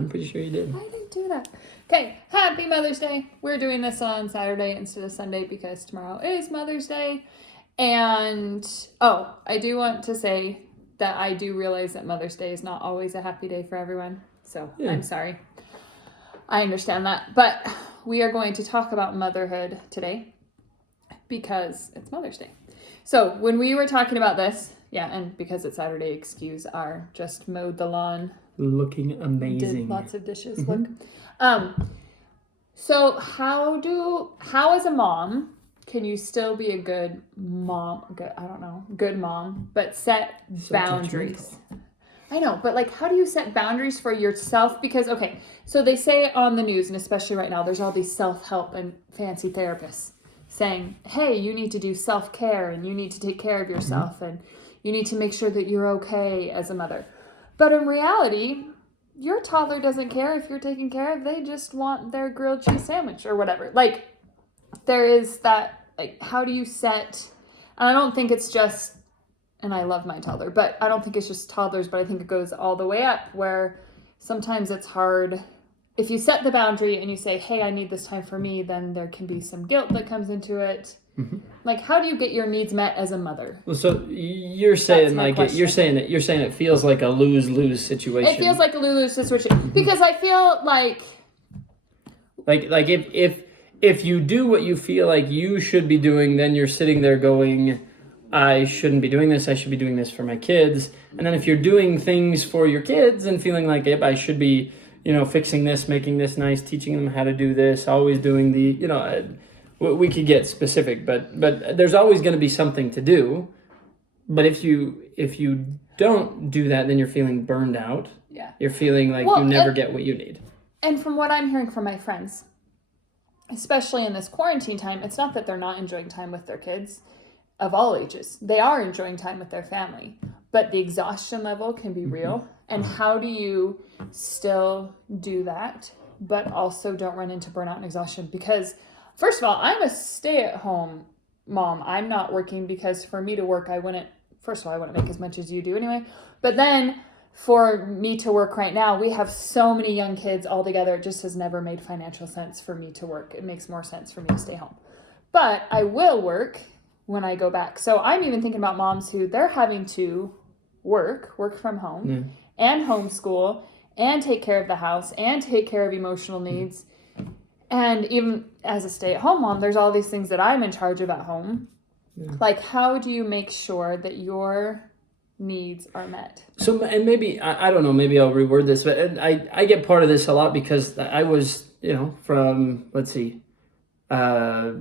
I'm pretty sure you did. I didn't do that. Okay, happy Mother's Day. We're doing this on Saturday instead of Sunday because tomorrow is Mother's Day. And, I do want to say that I do realize that Mother's Day is not always a happy day for everyone. So I'm sorry. I understand that. But we are going to talk about motherhood today because it's Mother's Day. So when we were talking about this, and because it's Saturday, excuse our just mowed the lawn. Looking amazing. Did lots of dishes. Look. So how as a mom can you still be a good mom? Good mom, but set boundaries. I know, but like, how do you set boundaries for yourself? Because, so they say on the news, and especially right now, there's all these self-help and fancy therapists saying, hey, you need to do self-care and you need to take care of yourself and you need to make sure that you're okay as a mother. But in reality, your toddler doesn't care if you're taken care of. They just want their grilled cheese sandwich or whatever. Like, there is that, like, how do you set, and I don't think it's just, and I love my toddler, but I don't think it's just toddlers, but I think it goes all the way up where sometimes it's hard. If you set the boundary and you say, hey, I need this time for me, then there can be some guilt that comes into it. Like, how do you get your needs met as a mother? Well, so you're saying you're saying it feels like a lose-lose situation. It feels like a lose-lose situation because I feel like if you do what you feel like you should be doing, then you're sitting there going, I shouldn't be doing this. I should be doing this for my kids. And then if you're doing things for your kids and feeling like I should be, fixing this, making this nice, teaching them how to do this, always doing the, we could get specific, but there's always going to be something to do. But if you don't do that, then you're feeling burned out. Yeah. You're feeling like you never get what you need. And from what I'm hearing from my friends, especially in this quarantine time, it's not that they're not enjoying time with their kids of all ages. They are enjoying time with their family, but the exhaustion level can be real. And how do you still do that, but also don't run into burnout and exhaustion? Because first of all, I'm a stay-at-home mom. I'm not working because for me to work, I wouldn't make as much as you do anyway. But then for me to work right now, we have so many young kids all together. It just has never made financial sense for me to work. It makes more sense for me to stay home. But I will work when I go back. So I'm even thinking about moms who they're having to work from home and homeschool and take care of the house and take care of emotional needs. And even as a stay-at-home mom, there's all these things that I'm in charge of at home. Like, how do you make sure that your needs are met? So, and maybe, I don't know, maybe I'll reword this, but I get part of this a lot because I was, from, let's see, I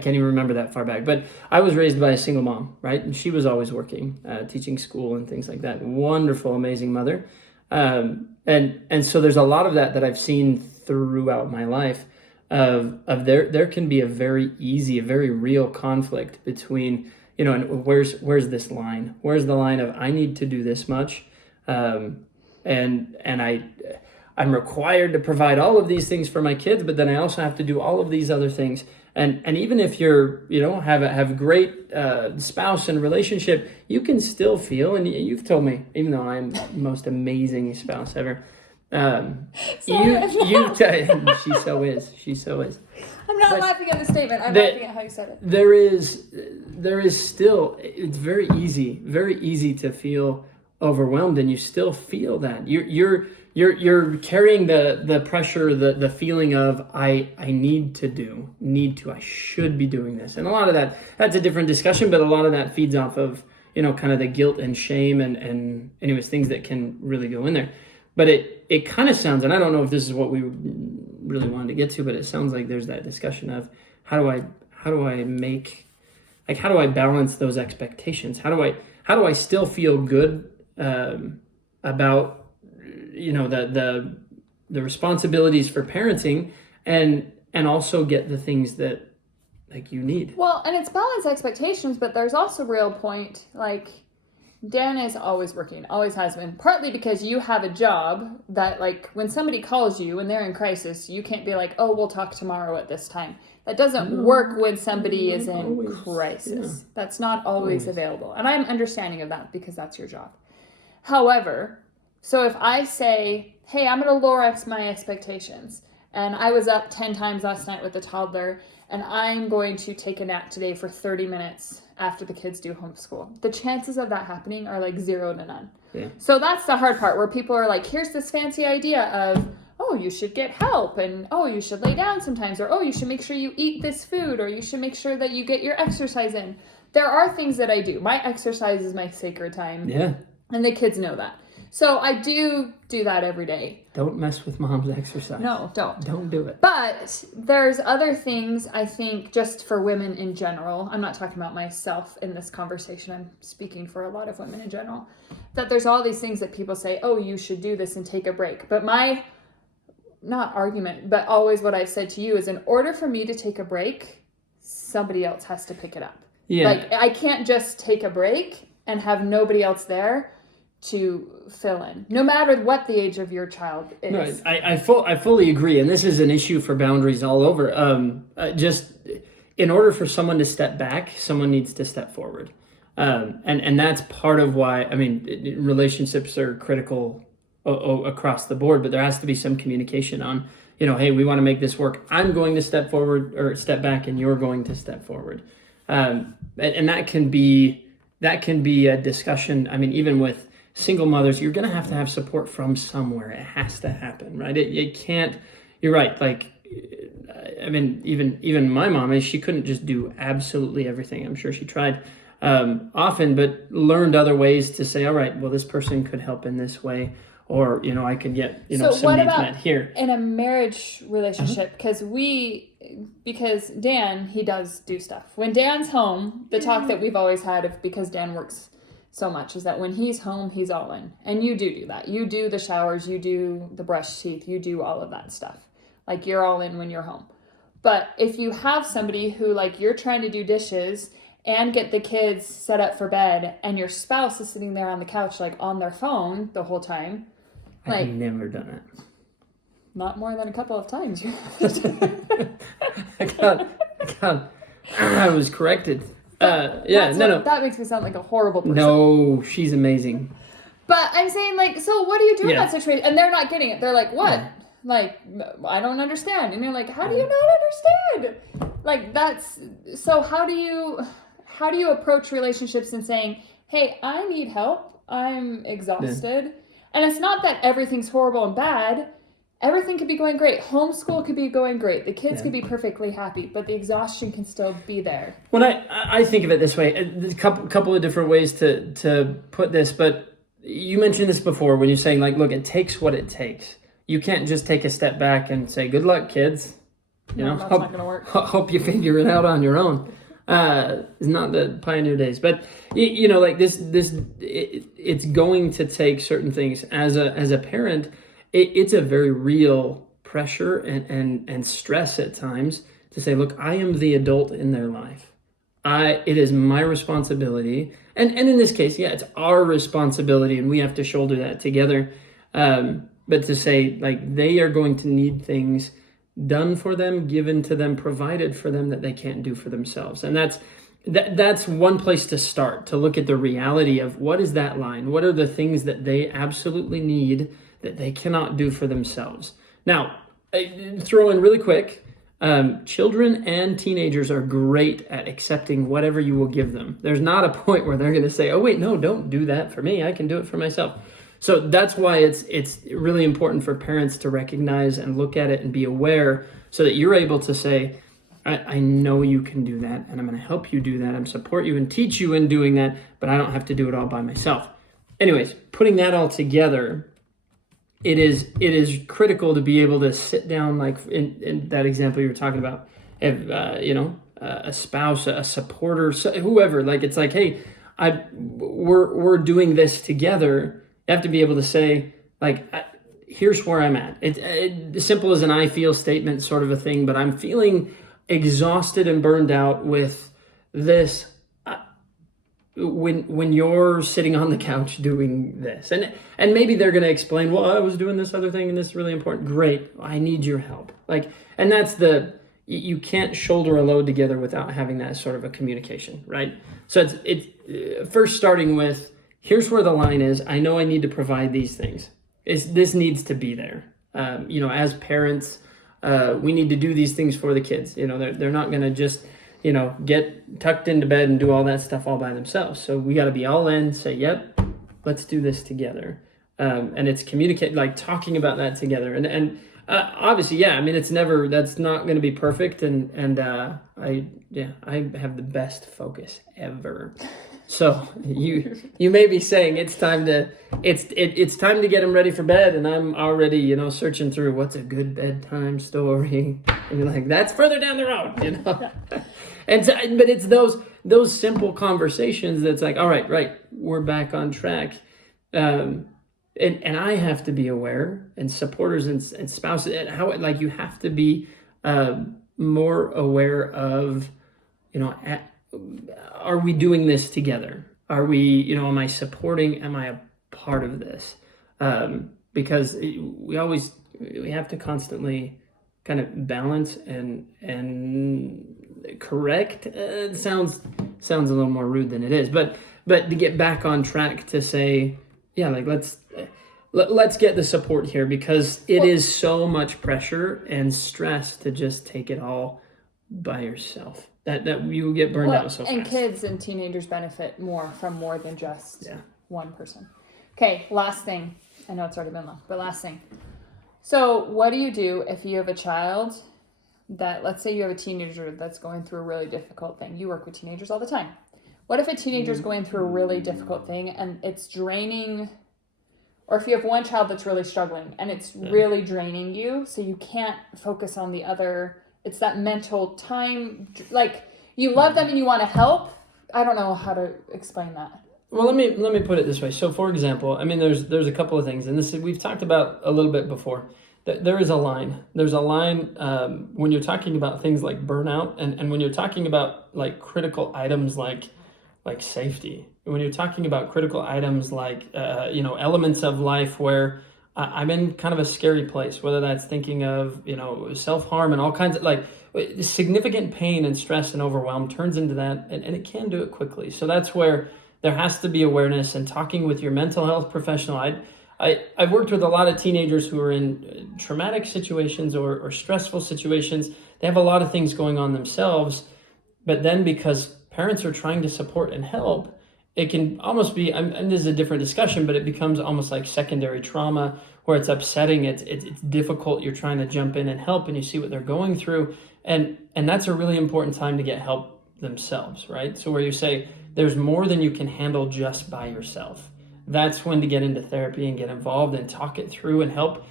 can't even remember that far back, but I was raised by a single mom, right? And she was always working, teaching school and things like that. Wonderful, amazing mother. And so there's a lot of that I've seen throughout my life of there can be a very real conflict between, and where's this line? Where's the line of I need to do this much? And I'm required to provide all of these things for my kids, but then I also have to do all of these other things. And even if you're, have a great spouse and relationship, you can still feel, and you've told me, even though I'm the most amazing spouse ever, she so is. I'm not laughing at the statement. I'm laughing at how you said it. There is still, it's very easy to feel overwhelmed, and you still feel that you're carrying the pressure, the feeling of I I should be doing this. And a lot of that's a different discussion, but a lot of that feeds off of, kind of the guilt and shame and anyways, things that can really go in there. But it kind of sounds, and I don't know if this is what we really wanted to get to, but it sounds like there's that discussion of how do I balance those expectations? How do I still feel good about the responsibilities for parenting and also get the things that like you need. Well, and it's balance expectations, but there's also real point. Like, Dan is always working, always has been, partly because you have a job that, like, when somebody calls you and they're in crisis, you can't be like, oh, we'll talk tomorrow at this time. That doesn't work when somebody is in crisis. Yeah. That's not always available. And I'm understanding of that because that's your job. However, So if I say, hey, I'm going to lower my expectations, and I was up 10 times last night with a toddler, and I'm going to take a nap today for 30 minutes after the kids do homeschool, the chances of that happening are like 0 to none. Yeah. So that's the hard part, where people are like, here's this fancy idea of, oh, you should get help, and oh, you should lay down sometimes, or oh, you should make sure you eat this food, or you should make sure that you get your exercise in. There are things that I do. My exercise is my sacred time. Yeah. And the kids know that. So I do that every day. Don't mess with mom's exercise. No, don't. Don't do it. But there's other things, I think, just for women in general. I'm not talking about myself in this conversation. I'm speaking for a lot of women in general. That there's all these things that people say, oh, you should do this and take a break. But my, not argument, but always what I've said to you is, in order for me to take a break, somebody else has to pick it up. Yeah. Like, I can't just take a break and have nobody else there to fill in, no matter what the age of your child is. No, I fully agree, and this is an issue for boundaries all over. Just in order for someone to step back, someone needs to step forward, and that's part of why. I mean, relationships are critical across the board, but there has to be some communication on, hey, we want to make this work. I'm going to step forward or step back, and you're going to step forward, and that can be a discussion. I mean, even with single mothers, you're going to have support from somewhere. It has to happen, right? It can't, you're right. Like, I mean, even my mom, she couldn't just do absolutely everything. I'm sure she tried often, but learned other ways to say, all right, well, this person could help in this way, or, I could get, so some what needs about met here. In a marriage relationship? Because Dan, he does do stuff. When Dan's home, the talk that we've always had because Dan works so much is that when he's home, he's all in. And you do that. You do the showers, you do the brush teeth, you do all of that stuff. Like, you're all in when you're home. But if you have somebody who, like, you're trying to do dishes and get the kids set up for bed, and your spouse is sitting there on the couch, like, on their phone the whole time. I've never done it. Not more than a couple of times. I was corrected. That makes me sound like a horrible person. No, she's amazing. But I'm saying, like, so what do you do in Yeah. that situation? And they're not getting it. They're like, what? Yeah. Like, I don't understand. And you're like, how do you not understand? Like, so how do you approach relationships and saying, hey, I need help. I'm exhausted. And it's not that everything's horrible and bad. Everything could be going great. Homeschool could be going great. The kids could be perfectly happy, but the exhaustion can still be there. When I think of it this way, there's a couple of different ways to put this, but you mentioned this before when you're saying, like, look, it takes what it takes. You can't just take a step back and say, good luck, kids. That's not going to work. Hope you figure it out on your own. It's not the pioneer days, but like this, it's going to take certain things as a parent. It's a very real pressure and stress at times to say, look, I am the adult in their life. It is my responsibility. And in this case, it's our responsibility, and we have to shoulder that together. But to say, like, they are going to need things done for them, given to them, provided for them that they can't do for themselves. And that's one place to start, to look at the reality of what is that line? What are the things that they absolutely need that they cannot do for themselves? Now, throw in really quick, children and teenagers are great at accepting whatever you will give them. There's not a point where they're going to say, oh, wait, no, don't do that for me. I can do it for myself. So that's why it's really important for parents to recognize and look at it and be aware, so that you're able to say, I know you can do that, and I'm going to help you do that. I'm support you and teach you in doing that, but I don't have to do it all by myself. Anyways, putting that all together, it is critical to be able to sit down, like in that example you were talking about, if, a spouse, a supporter, whoever, like, it's like, hey, we're doing this together. You have to be able to say, like, here's where I'm at. It's as simple as an I feel statement sort of a thing, but I'm feeling exhausted and burned out with this. When you're sitting on the couch doing this, and maybe they're going to explain, well, I was doing this other thing and this is really important. Great. I need your help. Like, and that's you can't shoulder a load together without having that sort of a communication, right? So it's first starting with, here's where the line is. I know I need to provide these things. This needs to be there. As parents, we need to do these things for the kids. They're not going to just, get tucked into bed and do all that stuff all by themselves. So we got to be all in, say, yep, let's do this together. And it's communicate, like talking about that together. And obviously, yeah, I mean, that's not going to be perfect. And I have the best focus ever. So you may be saying it's time to get them ready for bed, and I'm already searching through what's a good bedtime story, and you're like, that's further down the road, and but it's those simple conversations that's like, all right, we're back on track, and I have to be aware, and supporters and spouses, and how you have to be more aware of are we doing this together? Are we, am I supporting? Am I a part of this? Because we have to constantly kind of balance and correct. It sounds a little more rude than it is, but to get back on track to say, yeah, let's get the support here, because it is so much pressure and stress to just take it all by yourself. That you get burned out so fast. And kids and teenagers benefit from more than just one person. Okay, last thing. I know it's already been long, but last thing. So what do you do if you have a child that, let's say you have a teenager that's going through a really difficult thing? You work with teenagers all the time. What if a teenager's going through a really difficult thing and it's draining, or if you have one child that's really struggling and it's really draining you, so you can't focus on the other. It's that mental time, like you love them and you want to help. I don't know how to explain that. Well, let me put it this way. So, for example, I mean, there's a couple of things, and we've talked about a little bit before. There is a line. There's a line when you're talking about things like burnout, and when you're talking about like critical items like safety. When you're talking about critical items like elements of life where I'm in kind of a scary place, whether that's thinking of, self-harm and all kinds of significant pain and stress and overwhelm turns into that, and it can do it quickly. So that's where there has to be awareness and talking with your mental health professional. I've worked with a lot of teenagers who are in traumatic situations or stressful situations. They have a lot of things going on themselves, but then because parents are trying to support and help, it can almost be, and this is a different discussion, but it becomes almost like secondary trauma where it's upsetting, it's difficult, you're trying to jump in and help, and you see what they're going through, and that's a really important time to get help themselves, right? So where you say, there's more than you can handle just by yourself. That's when to get into therapy and get involved and talk it through and help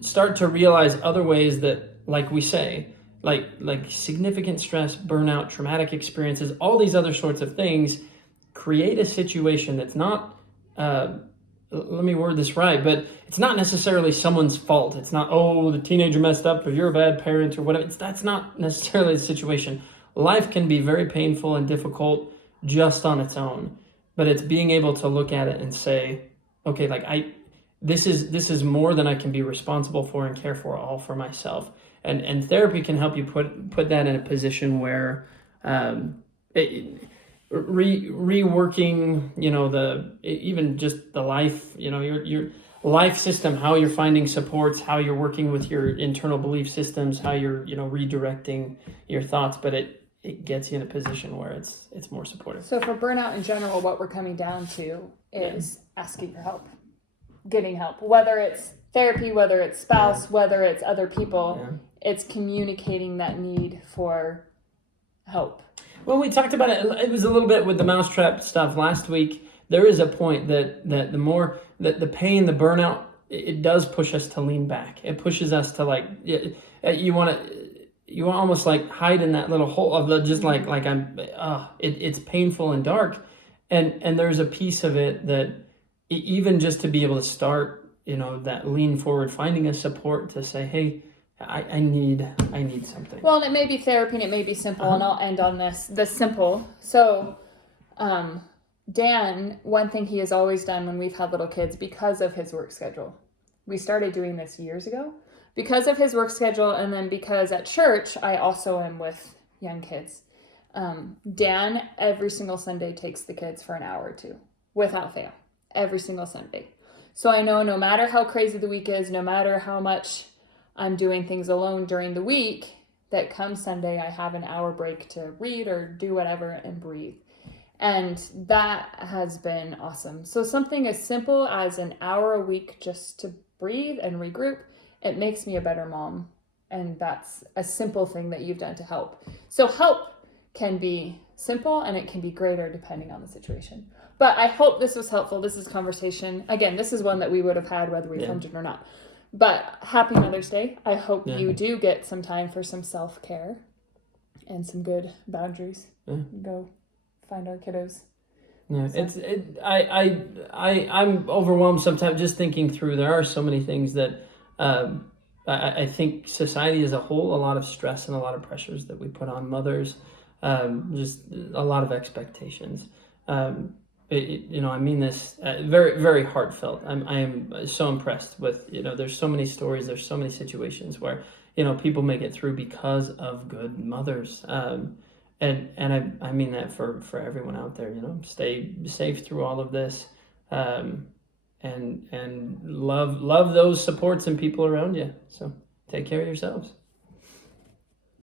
start to realize other ways that, like we say, like significant stress, burnout, traumatic experiences, all these other sorts of things create a situation that's not, let me word this right, but it's not necessarily someone's fault. It's not, the teenager messed up or you're a bad parent or whatever. That's not necessarily the situation. Life can be very painful and difficult just on its own, but it's being able to look at it and say, okay, this is more than I can be responsible for and care for all for myself. And therapy can help you put that in a position where reworking, even just the life, your life system, how you're finding supports, how you're working with your internal belief systems, how you're, redirecting your thoughts, but it gets you in a position where it's more supportive. So for burnout in general, what we're coming down to is asking for help, getting help, whether it's therapy, whether it's spouse, whether it's other people, it's communicating that need for help. Well, we talked about it. It was a little bit with the mousetrap stuff last week. There is a point that the more that the pain, the burnout, it does push us to lean back. It pushes us to you want to almost like hide in that little hole of just it's painful and dark, and there's a piece of it that even just to be able to start, that lean forward, finding a support to say, hey, I need something. Well, and it may be therapy and it may be simple, and I'll end on this simple. So, Dan, one thing he has always done when we've had little kids, because of his work schedule, we started doing this years ago, because of his work schedule, and then because at church, I also am with young kids. Dan every single Sunday takes the kids for an hour or two without fail, every single Sunday. So I know no matter how crazy the week is, no matter how much I'm doing things alone during the week, that come Sunday, I have an hour break to read or do whatever and breathe. And that has been awesome. So something as simple as an hour a week just to breathe and regroup, it makes me a better mom. And that's a simple thing that you've done to help. So help can be simple and it can be greater depending on the situation. But I hope this was helpful. This is conversation. Again, this is one that we would have had whether we filmed it or not. But happy Mother's Day. I hope you do get some time for some self-care and some good boundaries. Go find our kiddos. Yeah, I'm overwhelmed sometimes just thinking through. There are so many things that I think society as a whole, a lot of stress and a lot of pressures that we put on mothers, just a lot of expectations. I mean this very, very heartfelt. I am so impressed with, there's so many stories, there's so many situations where, people make it through because of good mothers. And I mean that for everyone out there, stay safe through all of this, and love those supports and people around you. So take care of yourselves.